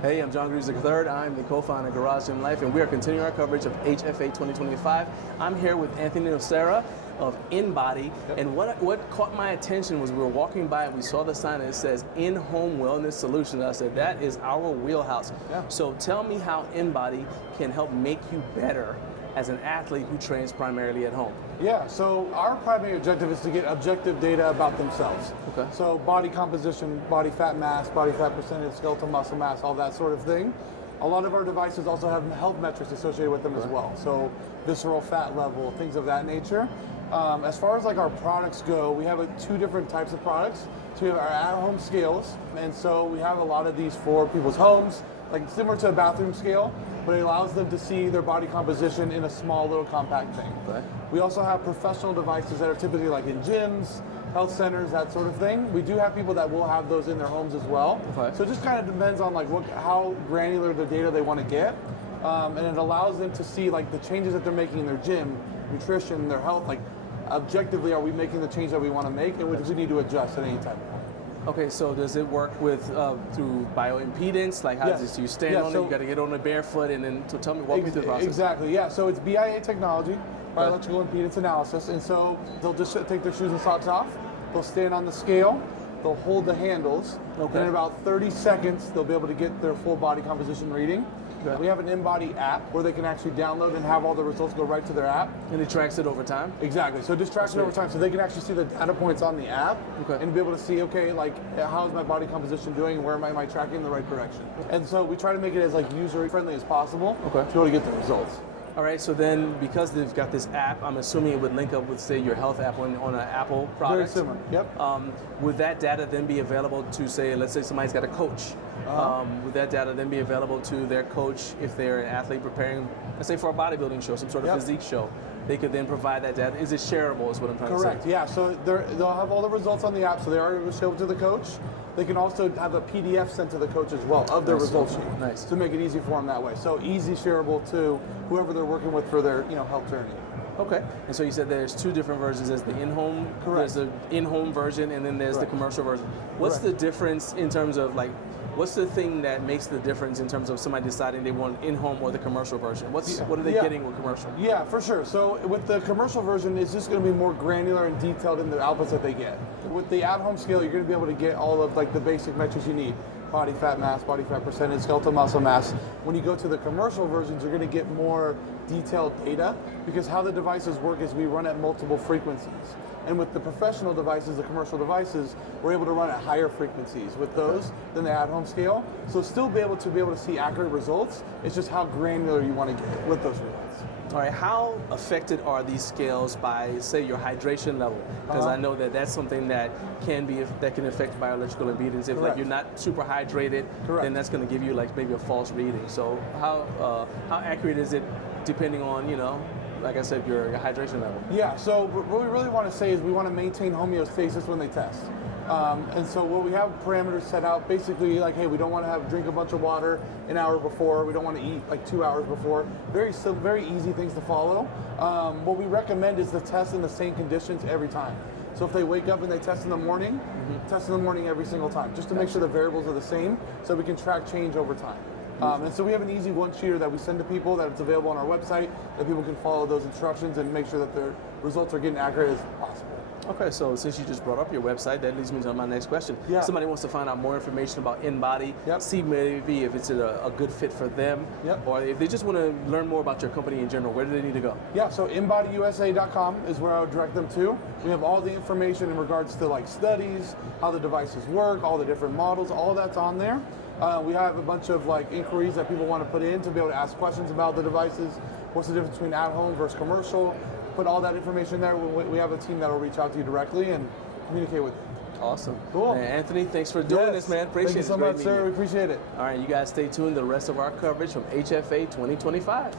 Hey, I'm John Greaves III. I'm the co-founder of Garage Gym Life, and we are continuing our coverage of HFA 2025. I'm here with Anthony Nocera of InBody, and what caught my attention was we were walking by and we saw the sign that says In-Home Wellness Solutions. I said, that is our wheelhouse. Yeah. So tell me how InBody can help make you better as an athlete who trains primarily at home. Yeah, so our primary objective is to get objective data about themselves. Okay. So body composition, body fat mass, body fat percentage, skeletal muscle mass, all that sort of thing. A lot of our devices also have health metrics associated with them as well. So visceral fat level, things of that nature. As far as like our products go, we have two different types of products. So we have our at-home scales, and so we have a lot of these for people's homes, like similar to a bathroom scale, but it allows them to see their body composition in a small little compact thing. Okay. We also have professional devices that are typically like in gyms, health centers, that sort of thing. We do have people that will have those in their homes as well. Okay. So it just kind of depends on like how granular the data they want to get. And it allows them to see like the changes that they're making in their gym, nutrition, their health, like objectively are we making the change that we want to make, and we need to adjust at any time. Okay, so does it work with through bioimpedance? Like how does it? So you stand on it, you got to get on it barefoot, and then so tell me, walk me through the process. Exactly, yeah. So it's BIA technology, bioelectrical impedance analysis, and so they'll just take their shoes and socks off. They'll stand on the scale. They'll hold the handles. Okay. And in about 30 seconds, they'll be able to get their full body composition reading. Okay. We have an InBody app where they can actually download and have all the results go right to their app. And it tracks it over time? Exactly. So it just tracks it over time, so they can actually see the data points on the app and be able to see, okay, like how is my body composition doing? Where am I tracking in the right direction? And so we try to make it as like user friendly as possible to be able to get the results. All right, so then because they've got this app, I'm assuming it would link up with, say, your health app on an Apple product. Very similar, yep. Would that data then be available to, say, let's say somebody's got a coach? Would that data then be available to their coach if they're an athlete preparing, let's say, for a bodybuilding show, some sort of physique show? They could then provide that data. Is it shareable is what I'm trying to say? Correct, yeah. So they'll have all the results on the app, so they are able to show it to the coach. They can also have a PDF sent to the coach as well of their results sheet. Nice. To make it easy for them that way. So easy shareable to whoever they're working with for their health journey. Okay, and so you said there's two different versions. There's the in-home, there's the in-home version, and then there's the commercial version. What's the difference in terms of like, what's the thing that makes the difference in terms of somebody deciding they want in-home or the commercial version? What are they getting with commercial? Yeah, for sure. So with the commercial version, it's just going to be more granular and detailed in the outputs that they get. With the at-home scale, you're going to be able to get all of like the basic metrics you need. Body fat mass, body fat percentage, skeletal muscle mass. When you go to the commercial versions, you're going to get more detailed data because how the devices work is we run at multiple frequencies. And with the professional devices, the commercial devices, we're able to run at higher frequencies with those than the at-home scale. So still be able to see accurate results. It's just how granular you want to get with those results. All right, how affected are these scales by, say, your hydration level? Because I know that that's something that can affect bioelectrical impedance. If like you're not super hydrated, then that's going to give you like maybe a false reading. So how accurate is it, depending on like I said, your hydration level? Yeah. So what we really want to say is we want to maintain homeostasis when they test. And so what we have parameters set out, basically like, hey, we don't want to drink a bunch of water an hour before. We don't want to eat like 2 hours before. Very easy things to follow. What we recommend is to test in the same conditions every time. So if they wake up and they test in the morning, test in the morning every single time, just to make sure the variables are the same so we can track change over time. And so we have an easy one-sheeter that we send to people that it's available on our website that people can follow those instructions and make sure that their results are getting accurate as possible. Okay, so since you just brought up your website, that leads me to my next question. Yeah. Somebody wants to find out more information about InBody, see maybe if it's a good fit for them, or if they just want to learn more about your company in general, where do they need to go? Yeah, so InBodyUSA.com is where I would direct them to. We have all the information in regards to like studies, how the devices work, all the different models, all that's on there. We have a bunch of like inquiries that people want to put in to be able to ask questions about the devices. What's the difference between at-home versus commercial? Put all that information there. We have a team that will reach out to you directly and communicate with you. Awesome. Cool. Man, Anthony, thanks for doing this, man. Appreciate it. Thank you so much, sir. We appreciate it. All right, you guys stay tuned to the rest of our coverage from HFA 2025.